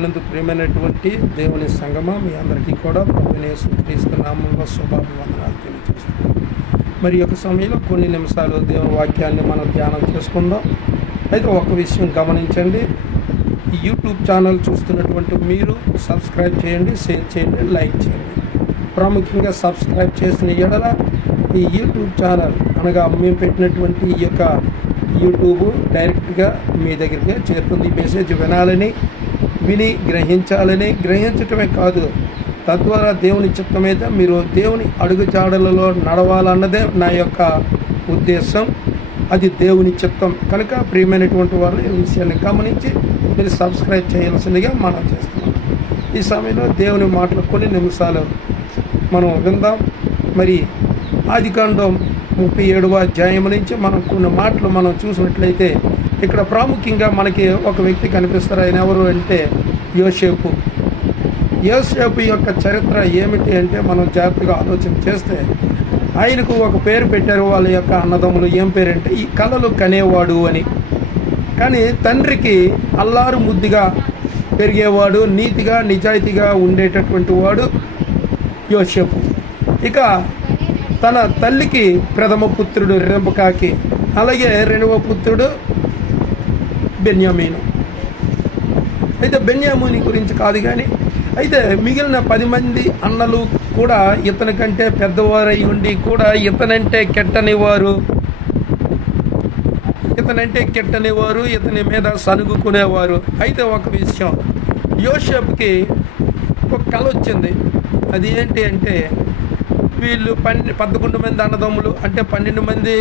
నందు ప్రియమైనటువంటి దేవుని సంగమా మీ అందరికీ కూడా ప్రభువైన యేసుక్రీస్తు నామములో శుభాభివందనాలు తెలియజేస్తున్నాను. మరి యొక్క సమయంలో కొన్ని నిమిషాలు దేవుని వాక్యాన్ని మనం ధ్యానం చేసుకుందాం. అయితే ఒక విషయం గమనించండి, ఈ యూట్యూబ్ ఛానల్ చూస్తున్నటువంటి మీరు సబ్స్క్రైబ్ చేయండి, షేర్ చేయండి, లైక్ చేయండి. ప్రాముఖ్యంగా సబ్స్క్రైబ్ చేసిన ఎడల ఈ యూట్యూబ్ ఛానల్ అనగా మేము పెట్టినటువంటి ఈ యొక్క యూట్యూబ్ డైరెక్ట్గా మీ దగ్గరికి చేరుతుంది. ఈ మెసేజ్ విని గ్రహించాలని, గ్రహించటమే కాదు తద్వారా దేవుని చిత్తమైతే మీరు దేవుని అడుగుజాడలలో నడవాలన్నదే నా యొక్క ఉద్దేశం. అది దేవుని చిత్తం కనుక ప్రియమైనటువంటి వారు ఈ విషయాన్ని గమనించి మీరు సబ్స్క్రైబ్ చేయాల్సిందిగా మనం చేస్తున్నాం. ఈ సమయంలో దేవుని మాటలు కొన్ని నిమిషాలు మనం విందాం. మరి ఆదికాండం 37వ అధ్యాయం నుంచి మనం కొన్ని మాటలు మనం చూసినట్లయితే ఇక్కడ ప్రాముఖ్యంగా మనకి ఒక వ్యక్తి కనిపిస్తారు. ఆయన ఎవరు అంటే యోసేపు. యోసేపు యొక్క చరిత్ర ఏమిటి అంటే మనం జాగ్రత్తగా ఆలోచన చేస్తే ఆయనకు ఒక పేరు పెట్టారు వాళ్ళ యొక్క అన్నదమ్ములు. ఏం పేరంటే ఈ కలలు కనేవాడు అని. కానీ తండ్రికి అల్లారు ముద్దుగా పెరిగేవాడు, నీతిగా నిజాయితీగా ఉండేటటువంటి వాడు యోసేపు. ఇక తన తల్లికి ప్రథమ పుత్రుడు రెబెకాకి, అలాగే రెండవ పుత్రుడు బెన్యామీను. అయితే బెన్యామీను గురించి కాదు కానీ అయితే మిగిలిన 10 మంది అన్నలు కూడా ఇతని కంటే పెద్దవారై ఉండి కూడా ఇతనంటే కెట్టనివారు, ఇతని మీద సనుగుకునేవారు. అయితే ఒక విషయం, యోసేపుకి ఒక కల వచ్చింది. అది ఏంటి అంటే వీళ్ళు 11 మంది అన్నదమ్ములు అంటే 12 మంది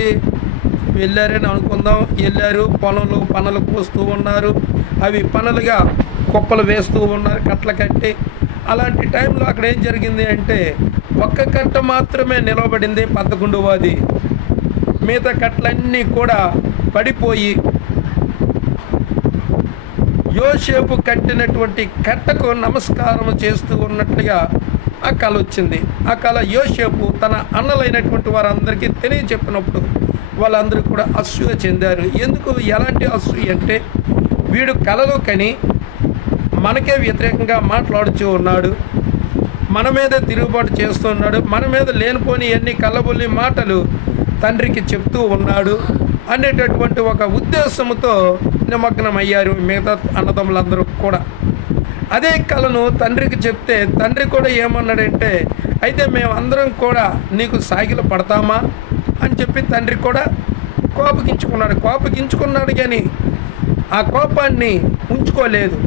వెళ్ళారని అనుకుందాం. వెళ్ళారు, పొలంలో పనులు కోస్తూ ఉన్నారు, అవి పనులుగా కుప్పలు వేస్తూ ఉన్నారు కట్టలు కట్టి. అలాంటి టైంలో అక్కడ ఏం జరిగింది అంటే ఒక్క కట్ట మాత్రమే నిలబడింది 11వది. మిగతా కట్టలన్నీ కూడా పడిపోయి యోసేపు కట్టినటువంటి కట్టకు నమస్కారం చేస్తూ ఉన్నట్లుగా ఆ కళ వచ్చింది. ఆ కళ యోసేపు తన అన్నలైనటువంటి వారందరికీ తెలియచెప్పినప్పుడు వాళ్ళందరూ కూడా అసూయ చెందారు. ఎందుకు, ఎలాంటి అసూయ అంటే వీడు కలలో కని మనకే వ్యతిరేకంగా మాట్లాడుతూ ఉన్నాడు, మన మీద తిరుగుబాటు చేస్తున్నాడు, మన మీద లేనిపోని ఎన్ని కళ్ళబొల్లి మాటలు తండ్రికి చెప్తూ ఉన్నాడు అనేటటువంటి ఒక ఉద్దేశంతో నిమగ్నమయ్యారు మిగతా అన్నదమ్ములందరూ కూడా. అదే కళను తండ్రికి చెప్తే తండ్రి కూడా ఏమన్నాడంటే అయితే మేమందరం కూడా నీకు సాగిలు పడతామా అని చెప్పి తండ్రి కూడా కోపగించుకున్నాడు కానీ ఆ కోపాన్ని ఉంచుకోలేదు,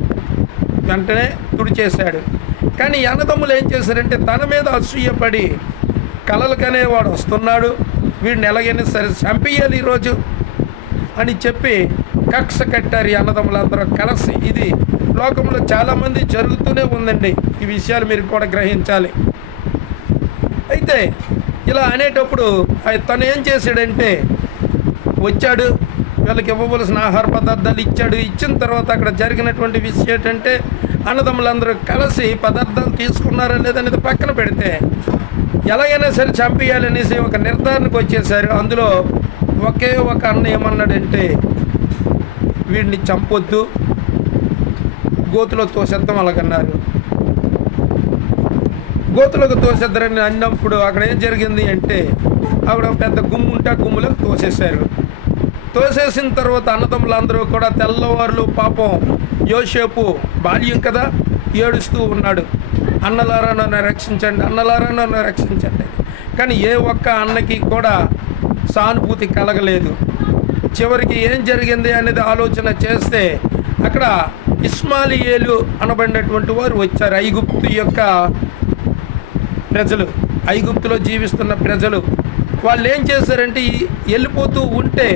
వెంటనే తుడిచేశాడు. కానీ అన్నదమ్ములు ఏం చేశారంటే తన మీద అసూయపడి కలలు కనేవాడు వస్తున్నాడు, వీడిని ఎలాగైనా సరే చంపేయాలి ఈరోజు అని చెప్పి కక్ష కట్టారు ఈ అన్నదమ్ములందరూ కలిసి. ఇది లోకంలో చాలామంది జరుగుతూనే ఉందండి. ఈ విషయాలు మీరు కూడా గ్రహించాలి. అయితే ఇలా అనేటప్పుడు తను ఏం చేశాడంటే వచ్చాడు, వీళ్ళకి ఇవ్వవలసిన ఆహార పదార్థాలు ఇచ్చాడు. ఇచ్చిన తర్వాత అక్కడ జరిగినటువంటి విషయం ఏంటంటే అన్నదమ్ములందరూ కలిసి పదార్థాలు తీసుకున్నారా లేదనేది పక్కన పెడితే ఎలాగైనా సరే చంపేయాలనేసి ఒక నిర్ధారణకు వచ్చేసారు. అందులో ఒకే ఒక అన్న ఏమన్నాడంటే వీడిని చంపొద్దు, గోతులో తోసేద్దాం అలాగన్నారు. గోతులకు తోసేద్దారని అన్నప్పుడు అక్కడ ఏం జరిగింది అంటే అక్కడ పెద్ద గుమ్ము ఉంటే ఆ గుమ్ములకు తోసేశారు. తోసేసిన తర్వాత అన్నదమ్ములందరూ కూడా తెల్లవారులు పాపం యోసేపు బాల్యం కదా ఏడుస్తూ ఉన్నాడు, అన్నలారా నన్ను రక్షించండి, అన్నలారా నన్ను రక్షించండి. కానీ ఏ ఒక్క అన్నకి కూడా సానుభూతి కలగలేదు. చివరికి ఏం జరిగింది అనేది ఆలోచన చేస్తే అక్కడ ఇష్మాయేలు అనబడినటువంటి వారు వచ్చారు. ఐగుప్తు యొక్క ప్రజలు, ఐగుప్తులో జీవిస్తున్న ప్రజలు. వాళ్ళు ఏం చేశారంటే వెళ్ళిపోతూ ఉంటే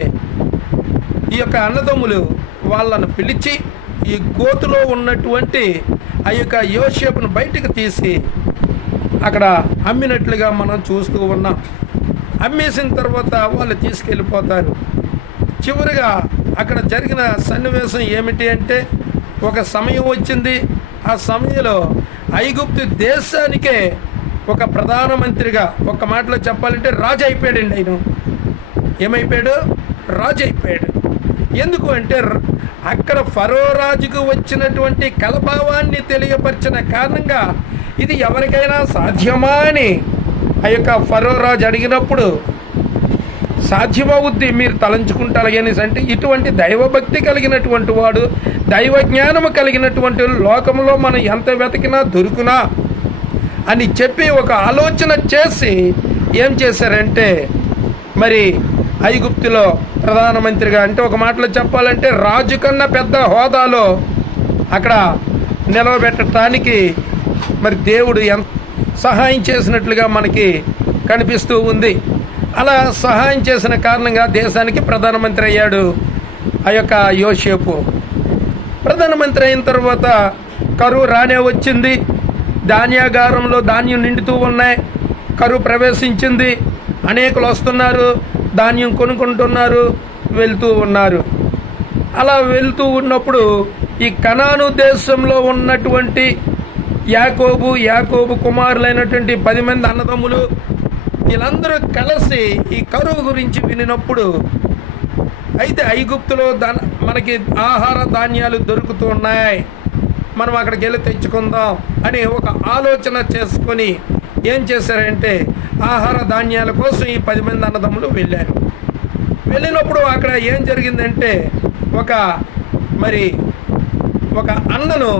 ఈ యొక్క అన్నదమ్ములు వాళ్ళను పిలిచి ఈ గోతులో ఉన్నటువంటి ఆ యొక్క యోసేపును బయటకు తీసి అక్కడ అమ్మినట్లుగా మనం చూస్తూ ఉన్నాం. అమ్మేసిన తర్వాత వాళ్ళు తీసుకెళ్ళిపోతారు. చివరిగా అక్కడ జరిగిన సన్నివేశం ఏమిటి అంటే ఒక సమయం వచ్చింది. ఆ సమయంలో ఐగుప్తు దేశానికే ఒక ప్రధానమంత్రిగా, ఒక మాటలో చెప్పాలంటే రాజు అయిపోయాడండి. ఆయన ఏమైపోయాడు? రాజు అయిపోయాడు. ఎందుకు అంటే అక్కడ ఫరో రాజుకు వచ్చినటువంటి కలభావాన్ని తెలియపరిచిన కారణంగా ఇది ఎవరికైనా సాధ్యమా అని ఆ యొక్క ఫరో రాజు అడిగినప్పుడు సాధ్యమవుద్ది మీరు తలంచుకుంటారు అనేసి అంటే ఇటువంటి దైవభక్తి కలిగినటువంటి వాడు, దైవ జ్ఞానము కలిగినటువంటి లోకంలో మనం ఎంత వెతికినా దొరుకునా అని చెప్పి ఒక ఆలోచన చేసి ఏం చేశారంటే మరి ఐగుప్తులో ప్రధానమంత్రిగా, అంటే ఒక మాటలో చెప్పాలంటే రాజు కన్నా పెద్ద హోదాలో అక్కడ నిలవబెట్టడానికి మరి దేవుడు ఎంత సహాయం చేసినట్లుగా మనకి కనిపిస్తూ ఉంది. అలా సహాయం చేసిన కారణంగా దేశానికి ప్రధానమంత్రి అయ్యాడు ఆ యొక్క యోసేపు. ప్రధానమంత్రి అయిన తర్వాత కరువు రానే వచ్చింది. ధాన్యాగారంలో ధాన్యం నిండుతూ ఉన్నాయి. కరువు ప్రవేశించింది. అనేకులు వస్తున్నారు, ధాన్యం కొనుక్కుంటున్నారు, వెళ్తూ ఉన్నారు. అలా వెళ్తూ ఉన్నప్పుడు ఈ కనాను దేశంలో ఉన్నటువంటి యాకోబు కుమారులైనటువంటి 10 మంది అన్నదమ్ములు వీళ్ళందరూ కలిసి ఈ కరువు గురించి వినినప్పుడు, అయితే ఐగుప్తులో మనకి ఆహార ధాన్యాలు దొరుకుతూ ఉన్నాయి, మనం అక్కడికి వెళ్ళి తెచ్చుకుందాం అని ఒక ఆలోచన చేసుకొని ఏం చేశారంటే ఆహార ధాన్యాల కోసం ఈ 10 మంది అన్నదమ్ములు వెళ్ళారు. వెళ్ళినప్పుడు అక్కడ ఏం జరిగిందంటే ఒక అన్నను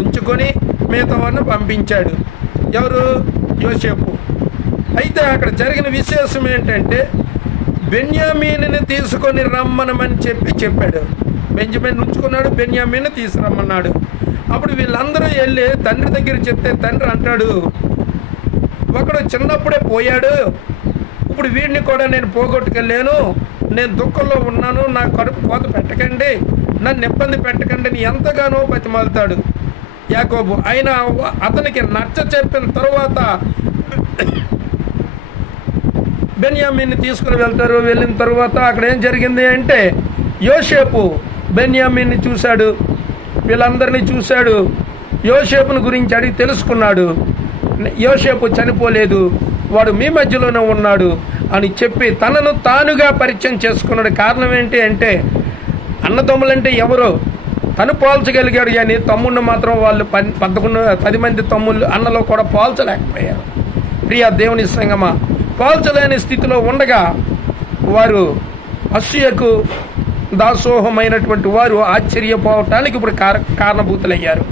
ఉంచుకొని మిగతా వారిని పంపించాడు. ఎవరు? యోసేపు. అయితే అక్కడ జరిగిన విశేషం ఏంటంటే బెన్యామీనుని తీసుకొని రమ్మనమని చెప్పాడు. బెంజమిన్ ఉంచుకున్నాడు, బెన్యామీను తీసుకురమ్మన్నాడు. అప్పుడు వీళ్ళందరూ వెళ్ళి తండ్రి దగ్గర చెప్తే తండ్రి అంటాడు, ఒకడు చిన్నప్పుడే పోయాడు, ఇప్పుడు వీడిని కూడా నేను పోగొట్టుకెళ్ళాను, నేను దుఃఖంలో ఉన్నాను, నా కడుపు కోత పెట్టకండి, నన్ను ఇబ్బంది పెట్టకండి అని ఎంతగానో బతిమాలుతాడు యాకోబు. ఆయన అతనికి నచ్చ చెప్పిన తర్వాత బెన్యామీన్ని తీసుకుని వెళ్తారు. వెళ్ళిన తర్వాత అక్కడ ఏం జరిగింది అంటే యోసేపు బెన్యామీన్ని చూశాడు, వీళ్ళందరినీ చూశాడు. యోసేపుని గురించి అడిగి తెలుసుకున్నాడు. యోసేపు చనిపోలేదు, వాడు మీ మధ్యలోనే ఉన్నాడు అని చెప్పి తనను తానుగా పరిచయం చేసుకున్నాడు. కారణం ఏంటి అంటే అన్నదమ్ములంటే ఎవరో తను పోల్చగలిగాడు, కానీ తమ్ముడిని మాత్రం వాళ్ళు 10 మంది తమ్ముళ్ళు అన్నలో కూడా పోల్చలేకపోయారు. ప్రియ దేవుని సంగమా, పోల్చలేని స్థితిలో ఉండగా వారు అసూయకు దాసోహమైనటువంటి వారు ఆశ్చర్యపోవటానికి ఇప్పుడు కారణభూతులయ్యారు.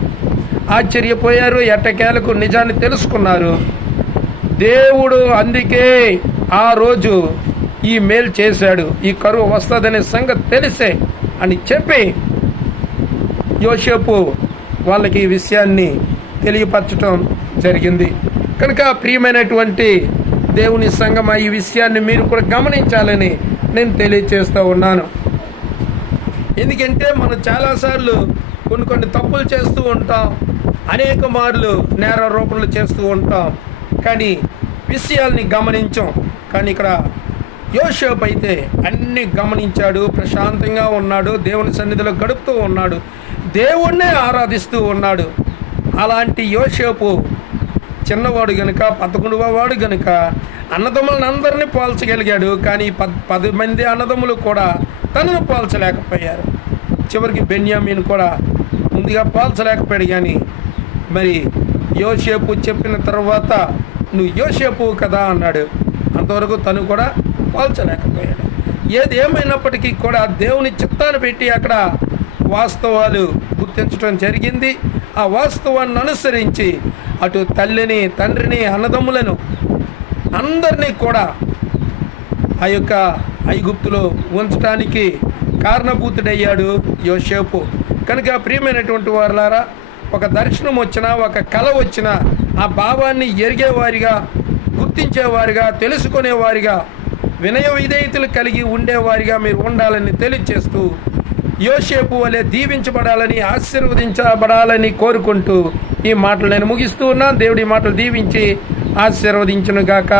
ఆశ్చర్యపోయారు, ఎట్టకేలకు నిజాన్ని తెలుసుకున్నారు. దేవుడు అందుకే ఆ రోజు ఈ మేలు చేశాడు, ఈ కరువు వస్తుందనే సంగతి తెలిసే అని చెప్పి యోసేపు వాళ్ళకి ఈ విషయాన్ని తెలియపరచడం జరిగింది. కనుక ప్రియమైనటువంటి దేవుని సంగమా, ఈ విషయాన్ని మీరు కూడా గమనించాలని నేను తెలియచేస్తూ ఉన్నాను. ఎందుకంటే మనం చాలాసార్లు కొన్ని తప్పులు చేస్తూ ఉంటాం, అనేక మార్లు నేరారోపణలు చేస్తూ ఉంటాం, కానీ విషయాల్ని గమనించాం. కానీ ఇక్కడ యోసేపు అయితే అన్ని గమనించాడు, ప్రశాంతంగా ఉన్నాడు, దేవుని సన్నిధిలో గడుపుతూ ఉన్నాడు, దేవుణ్ణే ఆరాధిస్తూ ఉన్నాడు. అలాంటి యోసేపు చిన్నవాడు గనుక, 11వ వాడు గనుక అన్నదమ్ములను అందరినీ పోల్చగలిగాడు. కానీ 10 మంది అన్నదమ్ములు కూడా తనను పోల్చలేకపోయారు. చివరికి బెన్యామీను కూడా ముందుగా పోల్చలేకపోయాడు. కానీ మరి యోసేపు చెప్పిన తర్వాత నువ్వు యోసేపు కదా అన్నాడు. అంతవరకు తను కూడా పోల్చలేకపోయాడు. ఏది ఏమైనప్పటికీ కూడా దేవుని చిత్తాన్ని పెట్టి అక్కడ వాస్తవాలు గుర్తించడం జరిగింది. ఆ వాస్తవాన్ని అనుసరించి అటు తల్లిని, తండ్రిని, అన్నదమ్ములను అందరినీ కూడా ఆ యొక్క ఐగుప్తులో ఉంచడానికి కారణభూతుడయ్యాడు యోసేపు. కనుక ప్రియమైనటువంటి వారులారా, ఒక దర్శనం వచ్చినా, ఒక కళ వచ్చినా ఆ భావాన్ని ఎరిగేవారిగా, గుర్తించేవారిగా, తెలుసుకునేవారిగా, వినయ విధేయతలు కలిగి ఉండేవారిగా మీరు ఉండాలని తెలియచేస్తూ యోసేపు వలె దీవించబడాలని, ఆశీర్వదించబడాలని కోరుకుంటూ ఈ మాటలు నేను ముగిస్తూ ఉన్నాను. దేవుడి మాటలు దీవించి ఆశీర్వదించునుగాక.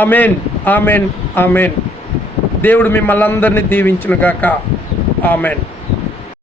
Amen, amen, amen. దేవుడు మిమ్మల్ని అందరినీ దీవించునుగాక. ఆమెన్.